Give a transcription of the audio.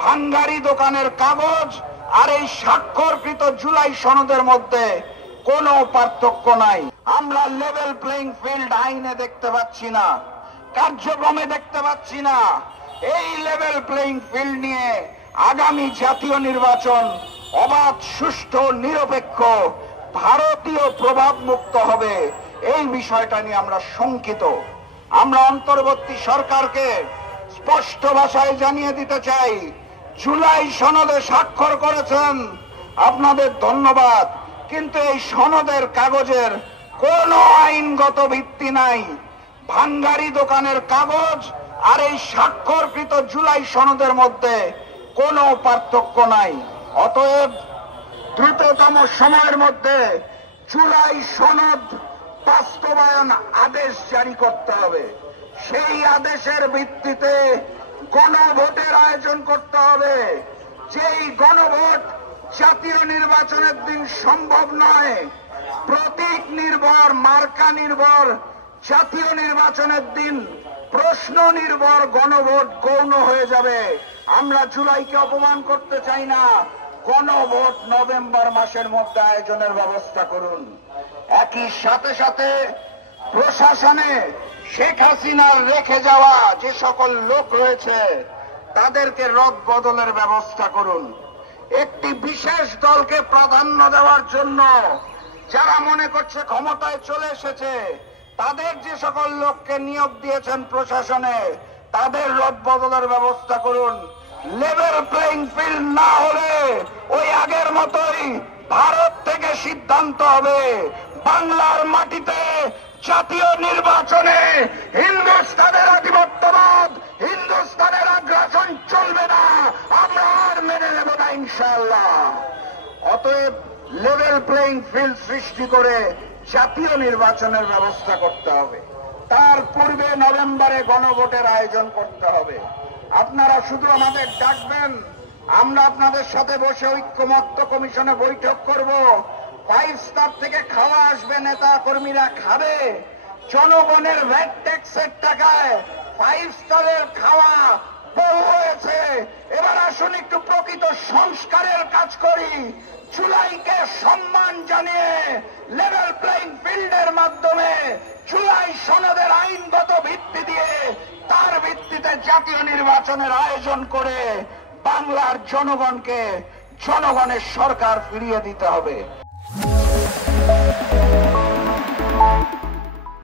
ভাঙ্গারি দোকানের কাগজ আর এই স্বাক্ষরকৃত জুলাই সনদের মধ্যে কোনো পার্থক্য নাই। আমরা লেভেল প্লেইং ফিল্ড আইনে দেখতে পাচ্ছি না, কার্যক্রমে দেখতে পাচ্ছি না। এই লেভেল প্লেইং ফিল্ড নিয়ে আগামী জাতীয় নির্বাচন অবাধ, সুষ্ঠু, নিরপেক্ষ, ভারতীয় প্রভাব মুক্ত হবে, এই বিষয়টা নিয়ে আমরা শঙ্কিত। আমরা অন্তর্বর্তী সরকারকে স্পষ্ট ভাষায় জানিয়ে দিতে চাই, জুলাই সনদে স্বাক্ষর করেছেন, আপনাদের ধন্যবাদ, কিন্তু এই সনদের কাগজের কোনো আইনগত ভিত্তি নাই। ভাঙ্গারি দোকানের কাগজ আর এই স্বাক্ষরকৃত জুলাই সনদের মধ্যে কোনো পার্থক্য নাই। অতএব দ্রুততম সময়ের মধ্যে জুলাই সনদ বাস্তবায়ন আদেশ জারি করতে হবে। সেই আদেশের ভিত্তিতে গণভোটের আয়োজন করতে হবে। যেই গণভোট জাতীয় নির্বাচনের দিন সম্ভব নয়, প্রতীক নির্ভর, মার্কা নির্ভর জাতীয় নির্বাচনের দিন প্রশ্ন নির্ভর গণভোট গৌণ হয়ে যাবে। আমরা জুলাইকে অপমান করতে চাই না। গণভোট নভেম্বর মাসের মধ্যে আয়োজনের ব্যবস্থা করুন। একই সাথে সাথে প্রশাসনে শেখ হাসিনার রেখে যাওয়া যে সকল লোক রয়েছে তাদেরকে রদ বদলের ব্যবস্থা করুন। একটি বিশেষ দলকে প্রাধান্য দেওয়ার জন্য যারা মনে করছে ক্ষমতায় চলে এসেছে, তাদের যে সকল লোককে নিয়োগ দিয়েছেন প্রশাসনে, তাদের রদ বদলের ব্যবস্থা করুন। লেভেল প্লেইং ফিল্ড না হলে ওই আগের মতোই ভারত থেকে সিদ্ধান্ত হবে। বাংলার মাটিতে জাতীয় নির্বাচনে হিন্দুস্তানের আধিপত্যবাদ, হিন্দুস্তানের আগ্রাসন চলবে না, আমরা আর মেনে নেব না ইনশাআল্লাহ। অতএব লেভেল প্লেইং ফিল্ড সৃষ্টি করে জাতীয় নির্বাচনের ব্যবস্থা করতে হবে। তার পূর্বে নভেম্বরে গণভোটের আয়োজন করতে হবে। আপনারা শুধু আমাদের ডাকবেন, আমরা আপনাদের সাথে বসে ঐক্যমত্য কমিশনে বৈঠক করব। 5 স্টার থেকে খাওয়া আসবে, নেতা কর্মীরা খাবে। জনগণের ভ্যাট ট্যাক্সের টাকায় 5 স্টারের খাওয়া বহু হয়েছে। এবার আসুন একটু প্রকৃত সংস্কারের কাজ করি। জুলাইকে সম্মান জানিয়ে লেভেল প্লেইং ফিল্ডের মাধ্যমে জুলাই সনদের আইনগত ভিত্তি দিয়ে তার ভিত্তিতে জাতীয় নির্বাচনের আয়োজন করে বাংলার জনগণকে জনগণের সরকার ফিরিয়ে দিতে হবে।